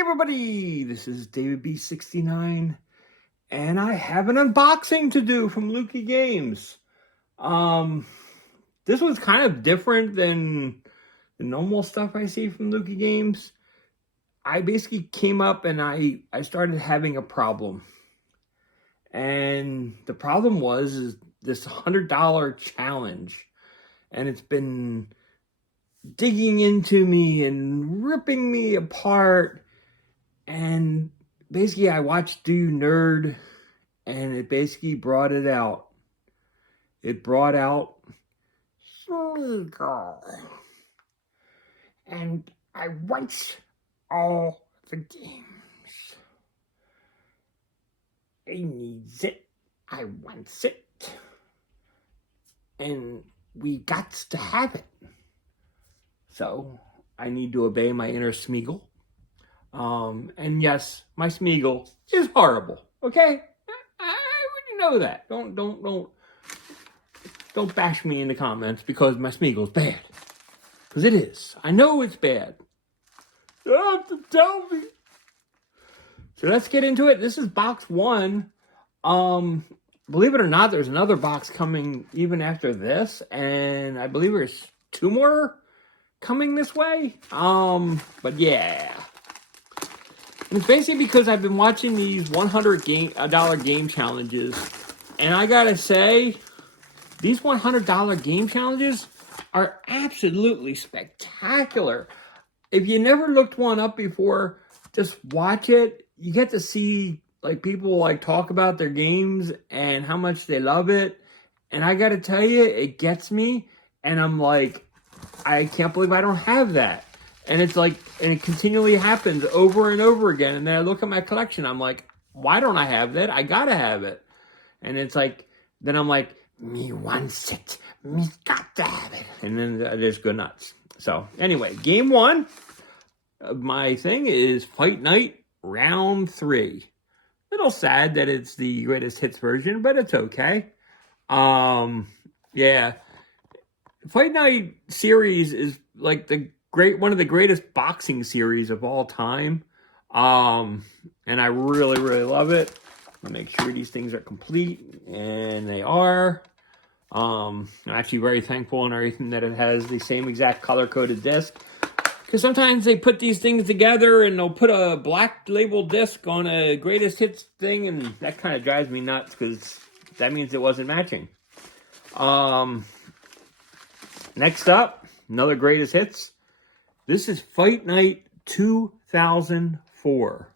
everybody, this is David B69 and I have an unboxing to do from Lukey Games. This was kind of different than the normal stuff I see from Lukey Games. I basically came up and I started having a problem. And the problem is this $100 challenge. And it's been digging into me and ripping me apart. And basically I watched Do You Nerd, and it basically brought it out. It brought out Smeagol. And I want all the games. I needs it. I wants it. And we got to have it. So I need to obey my inner Smeagol. And yes, my Smeagol is horrible. Okay? I already know that. Don't bash me in the comments because my Smeagol's bad. Because it is. I know it's bad. You don't have to tell me. So let's get into it. This is box one. Believe it or not, there's another box coming even after this. And I believe there's two more coming this way. But yeah. And it's basically because I've been watching these $100 game challenges. And I gotta say, these $100 game challenges are absolutely spectacular. If you never looked one up before, just watch it. You get to see like people like talk about their games and how much they love it. And I gotta tell you, it gets me. And I'm like, I can't believe I don't have that. And it's like, and it continually happens over and over again. And then I look at my collection, I'm like, why don't I have that? I gotta have it. And it's like, then I'm like, me wants it. Me got to have it. And then I just go nuts. So anyway, game one of my thing is Fight Night Round 3. Little sad that it's the greatest hits version, but it's okay. Yeah. Fight Night series is like one of the greatest boxing series of all time. And I really, really love it. I'll make sure these things are complete, and they are. I'm actually very thankful and everything that it has the same exact color-coded disc. Because sometimes they put these things together and they'll put a black label disc on a greatest hits thing, and that kind of drives me nuts because that means it wasn't matching. Next up, another greatest hits. This is Fight Night 2004.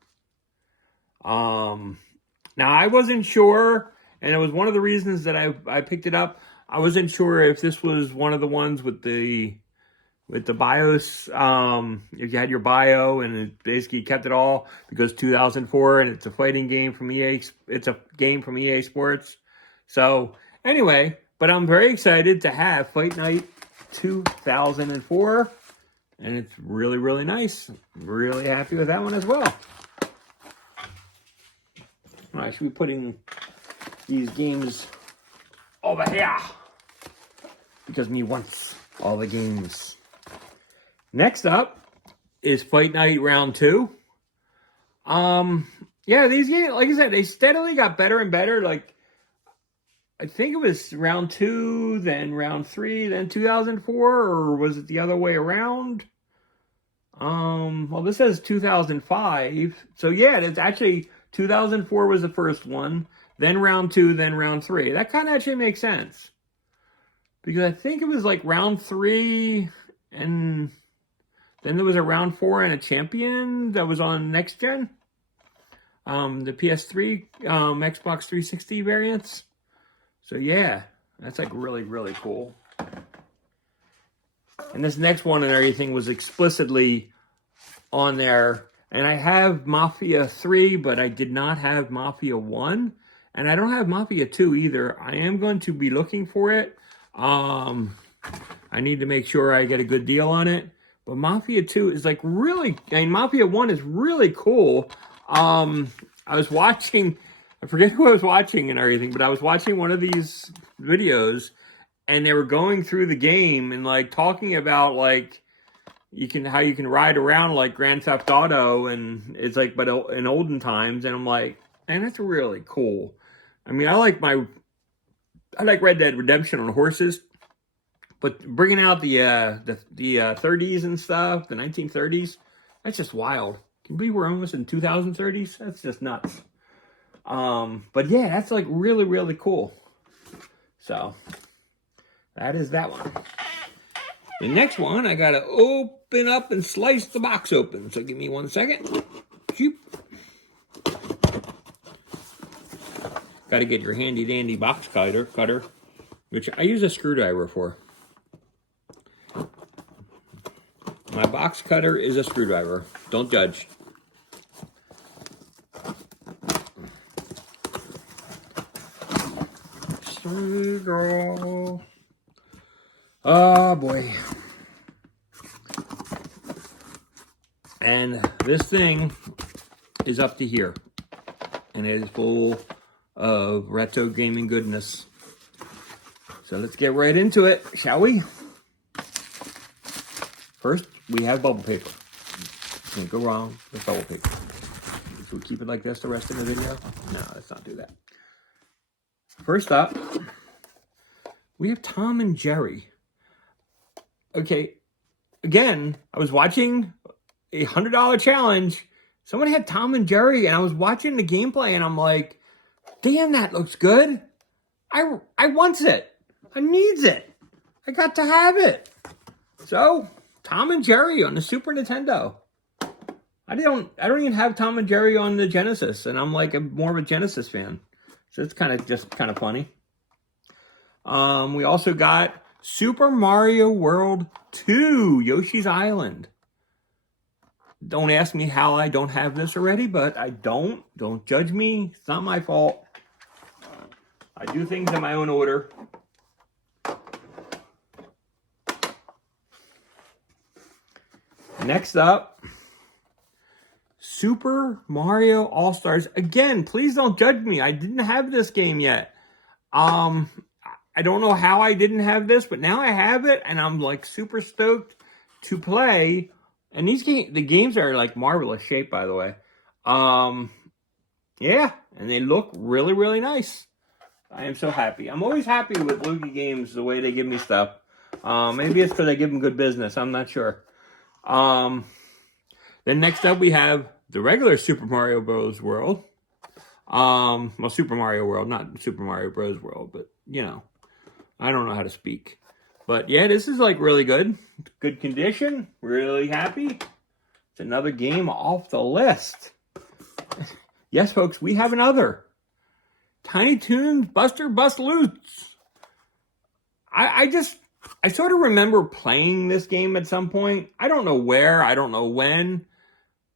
Now I wasn't sure, and it was one of the reasons that I picked it up. I wasn't sure if this was one of the ones with the BIOS. If you had your bio, and it basically kept it all because 2004, and it's a fighting game from EA. It's a game from EA Sports. So anyway, but I'm very excited to have Fight Night 2004. And it's really, really nice. I'm really happy with that one as well. I should be putting these games over here. Because me wants all the games. Next up is Fight Night Round 2. Yeah, these games, like I said, they steadily got better and better. Like, I think it was round 2, then round 3, then 2004, or was it the other way around? Well, this says 2005. So yeah, it's actually 2004 was the first one, then round 2, then round 3. That kind of actually makes sense. Because I think it was like round 3, and then there was a round 4 and a champion that was on next gen. The PS3, Xbox 360 variants. So yeah, that's like really, really cool. And this next one and everything was explicitly on there. And I have Mafia 3, but I did not have Mafia 1. And I don't have Mafia 2 either. I am going to be looking for it. I need to make sure I get a good deal on it. But Mafia 2 is like really, I mean, Mafia 1 is really cool. I was watching, I forget who I was watching and everything, but I was watching one of these videos, and they were going through the game and like talking about like, how you can ride around like Grand Theft Auto, and it's like, but in olden times, and I'm like, man, that's really cool. I mean, I like Red Dead Redemption on horses, but bringing out the 30s and stuff, the 1930s, that's just wild. Can we we're almost in 2030s? That's just nuts. But yeah, that's like really, really cool. So that is that one. The next one, I gotta open up and slice the box open. So give me 1 second. Shoop. Gotta get your handy dandy box cutter, which I use a screwdriver for. My box cutter is a screwdriver. Don't judge. Seagull. Oh boy. And this thing is up to here. And it is full of retro gaming goodness. So let's get right into it, shall we? First, we have bubble paper. Can't go wrong with bubble paper. Should we keep it like this the rest of the video? No, let's not do that. First up, we have Tom and Jerry. Okay, again, I was watching a $100 challenge. Someone had Tom and Jerry, and I was watching the gameplay, and I'm like, damn, that looks good. I wants it. I needs it. I got to have it. So, Tom and Jerry on the Super Nintendo. I don't even have Tom and Jerry on the Genesis, and I'm like more of a Genesis fan. So it's kind of funny. We also got Super Mario World 2, Yoshi's Island. Don't ask me how I don't have this already, but I don't. Don't judge me. It's not my fault. I do things in my own order. Next up, Super Mario All-Stars. Again, please don't judge me. I didn't have this game yet. I don't know how I didn't have this, but now I have it, and I'm like super stoked to play. And the games are like marvelous shape, by the way. Yeah, and they look really, really nice. I am so happy. I'm always happy with Luigi Games, the way they give me stuff. Maybe it's because I give them good business. I'm not sure. Then next up we have the regular Super Mario Bros. World. Well, Super Mario World, not Super Mario Bros. World, but, you know. I don't know how to speak. But, yeah, this is, like, really good. Good condition. Really happy. It's another game off the list. Yes, folks, we have another. Tiny Toons Buster Bust Loose. I sort of remember playing this game at some point. I don't know where, I don't know when,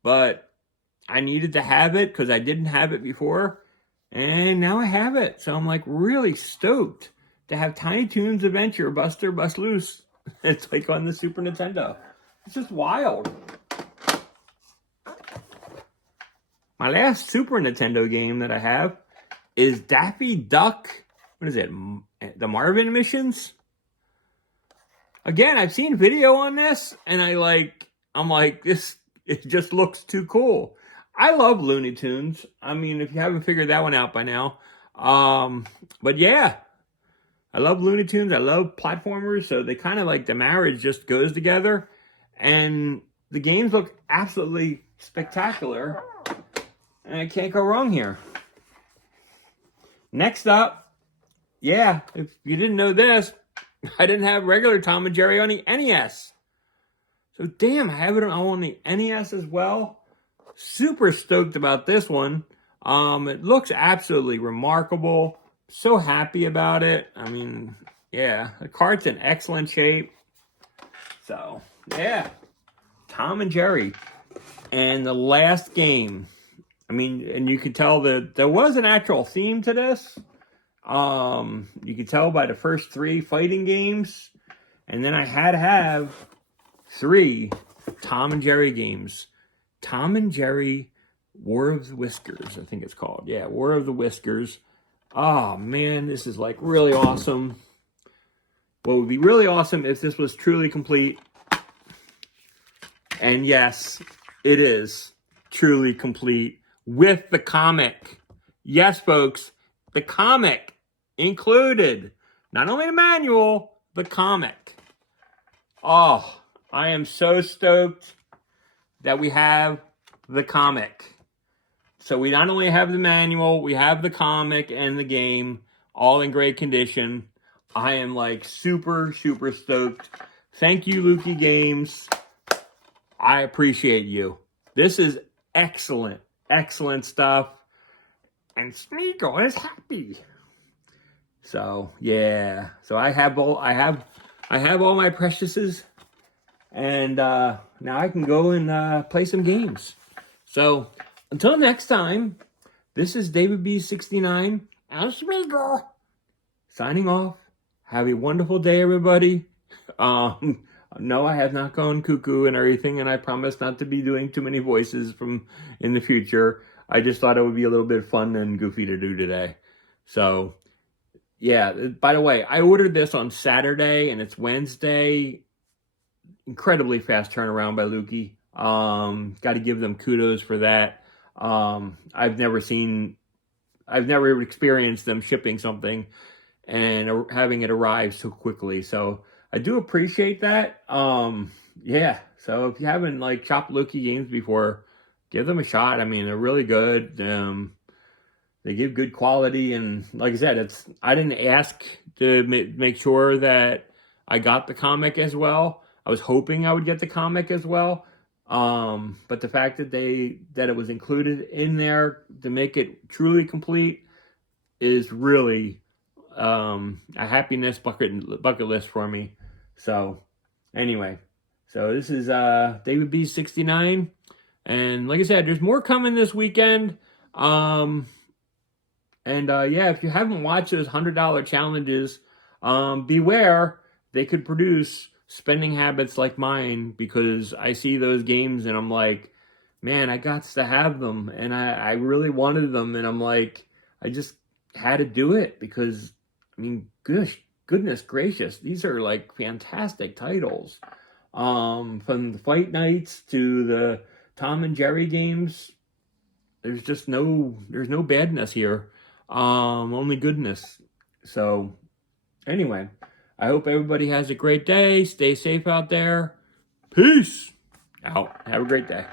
but I needed to have it because I didn't have it before. And now I have it. So I'm like really stoked to have Tiny Toons Adventure Buster Bust Loose. It's like on the Super Nintendo. It's just wild. My last Super Nintendo game that I have is Daffy Duck. What is it? The Marvin Missions? Again, I've seen video on this, and I'm like, it just looks too cool. I love Looney Tunes. I mean, if you haven't figured that one out by now. But yeah, I love Looney Tunes. I love platformers. So they kind of like the marriage just goes together. And the games look absolutely spectacular. And I can't go wrong here. Next up, yeah, if you didn't know this, I didn't have regular Tom and Jerry on the NES. So damn, I have it on the NES as well. Super stoked about this one. It looks absolutely remarkable. So happy about it. I mean, yeah, the cart's in excellent shape. So, yeah, Tom and Jerry. And the last game, I mean, and you could tell that there was an actual theme to this. You could tell by the first 3 fighting games. And then I had to have 3 Tom and Jerry games. Tom and Jerry War of the Whiskers, I think it's called. Yeah, War of the Whiskers. Oh, man, this is like really awesome. What would be really awesome if this was truly complete And yes, it is truly complete with the comic. Yes, folks, the comic included. Not only the manual, the comic. Oh, I am so stoked that we have the comic. So we not only have the manual, we have the comic and the game all in great condition. I am like super, super stoked. Thank you, Lukey Games. I appreciate you. This is excellent, excellent stuff. And Smeagol is happy. So yeah. So I have all my preciouses. And now I can go and play some games. So until next time, this is David B69 and Smeagol signing off. Have a wonderful day, everybody. No, I have not gone cuckoo and everything, and I promise not to be doing too many voices from in the future. I just thought it would be a little bit fun and goofy to do today. So, yeah, by the way, I ordered this on Saturday, and it's Wednesday. Incredibly fast turnaround by Lukey. Got to give them kudos for that. I've never experienced them shipping something and having it arrive so quickly. So I do appreciate that. Yeah. So if you haven't like chopped Lukey Games before, give them a shot. I mean, they're really good. They give good quality, and like I said, I didn't ask to make sure that I got the comic as well. I was hoping I would get the comic as well. But the fact that it was included in there to make it truly complete is really a happiness bucket list for me. So anyway, so this is David B69, and like I said, there's more coming this weekend. Yeah, if you haven't watched those $100 challenges, beware, they could produce spending habits like mine, because I see those games and I'm like, man, I got to have them, and I really wanted them, and I'm like, I just had to do it because, I mean, goodness gracious, these are like fantastic titles. From the Fight Nights to the Tom and Jerry games, there's no badness here. Only goodness. So anyway, I hope everybody has a great day. Stay safe out there. Peace out. Have a great day.